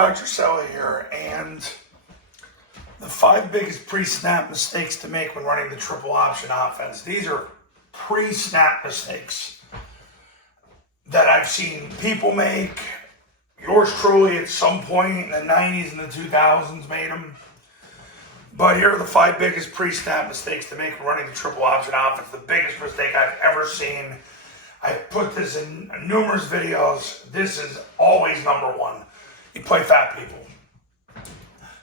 Dr. Sella here, and the 5 biggest pre-snap mistakes to make when running the triple option offense. These are pre-snap mistakes that I've seen people make. Yours truly at some point in the 90s and the 2000s made them. But here are the 5 biggest pre-snap mistakes to make when running the triple option offense. The biggest mistake I've ever seen. I've put this in numerous videos. This is always number 1. You play fat people.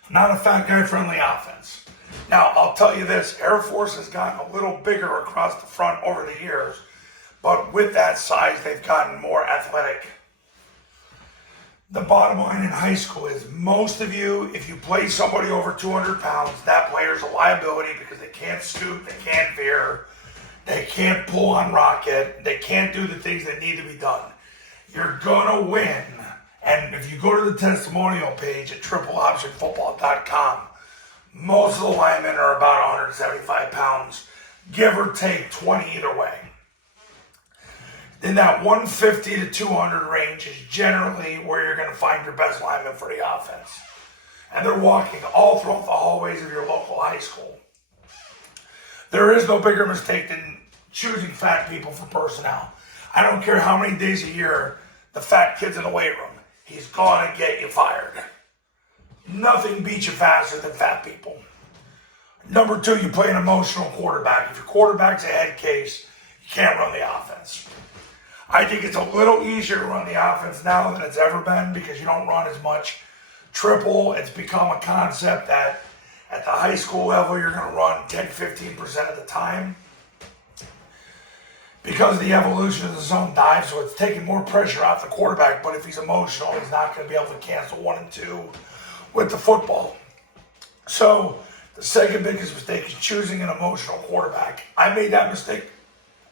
Not a fat guy friendly offense. Now, I'll tell you this, Air Force has gotten a little bigger across the front over the years, but with that size, they've gotten more athletic. The bottom line in high school is most of you, if you play somebody over 200 pounds, that player's a liability because they can't scoop, they can't veer, they can't pull on rocket, they can't do the things that need to be done. You're gonna win. And if you go to the testimonial page at tripleoptionfootball.com, most of the linemen are about 175 pounds, give or take 20 either way. In that 150 to 200 range is generally where you're going to find your best linemen for the offense. And they're walking all throughout the hallways of your local high school. There is no bigger mistake than choosing fat people for personnel. I don't care how many days a year the fat kid's in the weight room. He's gonna get you fired. Nothing beats you faster than fat people. Number 2, you play an emotional quarterback. If your quarterback's a head case, you can't run the offense. I think it's a little easier to run the offense now than it's ever been because you don't run as much triple. It's become a concept that at the high school level, you're gonna run 10-15% of the time. Because of the evolution of the zone dive, so it's taking more pressure off the quarterback, but if he's emotional, he's not going to be able to cancel 1 and 2 with the football. So the second biggest mistake is choosing an emotional quarterback. I made that mistake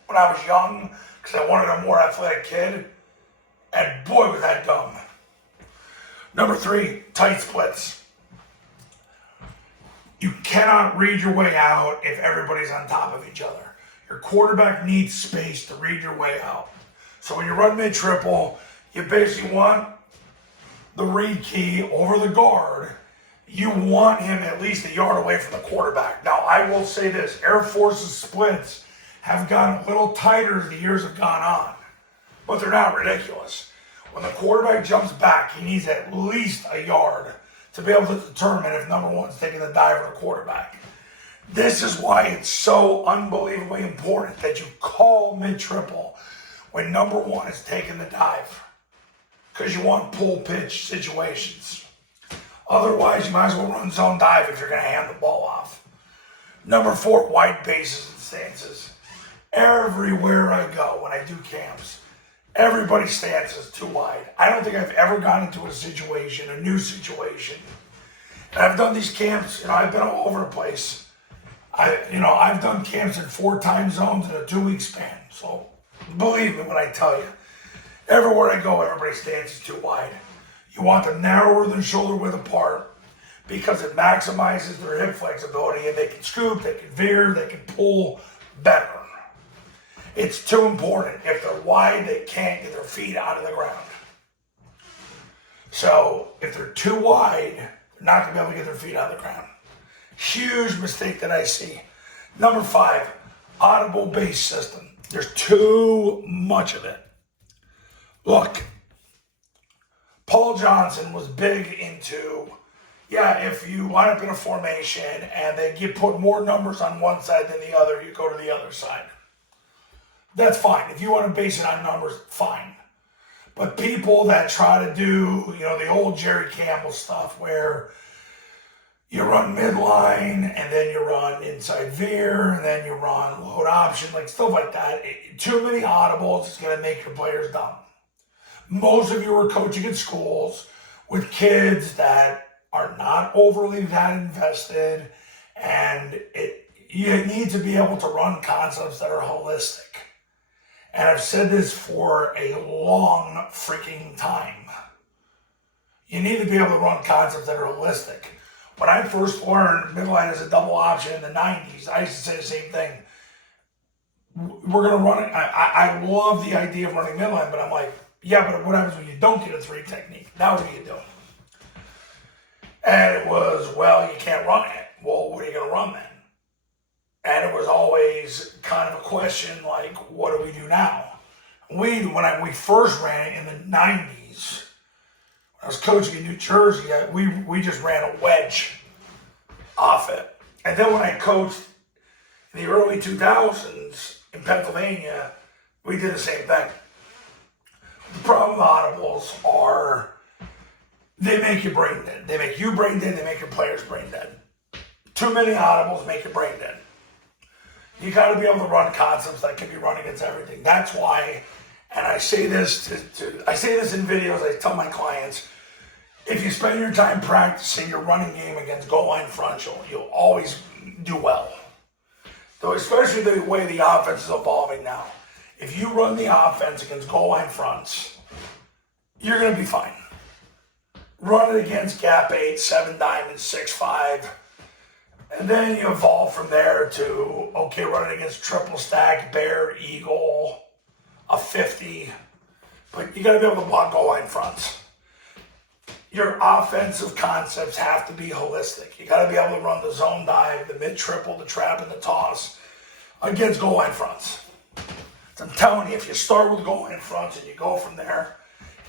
when I was young because I wanted a more athletic kid, and boy was that dumb. Number 3, tight splits. You cannot read your way out if everybody's on top of each other. Your quarterback needs space to read your way out. So when you run mid-triple, you basically want the read key over the guard. You want him at least a yard away from the quarterback. Now, I will say this. Air Force's splits have gotten a little tighter as the years have gone on, but they're not ridiculous. When the quarterback jumps back, he needs at least a yard to be able to determine if number 1's taking the dive or the quarterback. This is why it's so unbelievably important that you call mid-triple when number 1 is taking the dive, because you want pull pitch situations. Otherwise, you might as well run zone dive if you're going to hand the ball off. Number 4, wide bases and stances. Everywhere I go when I do camps, everybody's stance is too wide. I don't think I've ever gotten into a new situation. And I've done these camps, I've been all over the place. I've done camps in 4 time zones in a 2-week span. So believe me when I tell you, everywhere I go, everybody's stance is too wide. You want them narrower than shoulder width apart because it maximizes their hip flexibility and they can scoop, they can veer, they can pull better. It's too important. If they're wide, they can't get their feet out of the ground. So if they're too wide, they're not going to be able to get their feet out of the ground. Huge mistake that I see. Number 5, audible base system. There's too much of it. Look, Paul Johnson was big into, if you line up in a formation and then you put more numbers on one side than the other, you go to the other side. That's fine. If you want to base it on numbers, fine. But people that try to do, the old Jerry Campbell stuff where you run midline, and then you run inside veer, and then you run load option, stuff like that. Too many audibles is going to make your players dumb. Most of you are coaching at schools with kids that are not overly that invested, and you need to be able to run concepts that are holistic. And I've said this for a long freaking time. You need to be able to run concepts that are holistic. When I first learned midline as a double option in the 90s, I used to say the same thing. We're going to run it. I love the idea of running midline, but I'm like, yeah, but what happens when you don't get a 3 technique? Now what do you do? And it was, well, you can't run it. Well, what are you going to run then? And it was always kind of a question like, what do we do now? When we first ran it in the 90s, when I was coaching in New Jersey, we just ran a wedge off it. And then when I coached in the early 2000s in Pennsylvania, we did the same thing. The problem with audibles are they make you brain dead. They make you brain dead, they make your players brain dead. Too many audibles make you brain dead. You got to be able to run concepts that can be run against everything. That's why, and I say this I say this in videos. I tell my clients, if you spend your time practicing your running game against goal line fronts, you'll always do well. So especially the way the offense is evolving now. If you run the offense against goal line fronts, you're going to be fine. Run it against gap 8, 7 diamond, 6-5. And then you evolve from there to, okay, running against triple stack, bear, eagle, a 50. But you got to be able to block goal line fronts. Your offensive concepts have to be holistic. You got to be able to run the zone dive, the mid triple, the trap, and the toss against goal line fronts. So I'm telling you, if you start with goal line fronts and you go from there,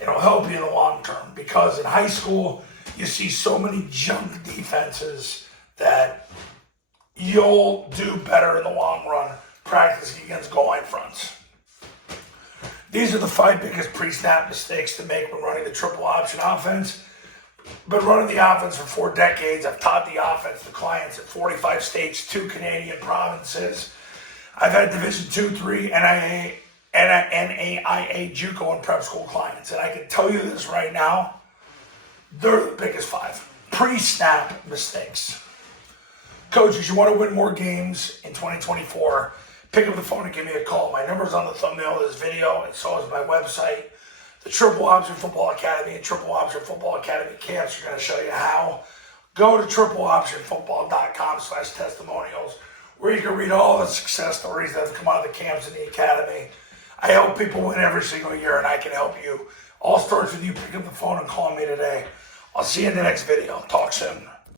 it'll help you in the long term. Because in high school, you see so many junk defenses that you'll do better in the long run practicing against goal line fronts. These are the 5 biggest pre-snap mistakes to make when running the triple option offense. Been running the offense for 4 decades. I've taught the offense to clients at 45 states, 2 Canadian provinces. I've had Division 2, 3, NAIA, JUCO, and prep school clients. And I can tell you this right now, they're the biggest 5 pre-snap mistakes. Coaches, you want to win more games in 2024, pick up the phone and give me a call. My number's on the thumbnail of this video, and so is my website. The Triple Option Football Academy and Triple Option Football Academy camps are going to show you how. Go to tripleoptionfootball.com/testimonials, where you can read all the success stories that have come out of the camps in the academy. I help people win every single year, and I can help you. All starts with you picking up the phone and calling me today. I'll see you in the next video. Talk soon.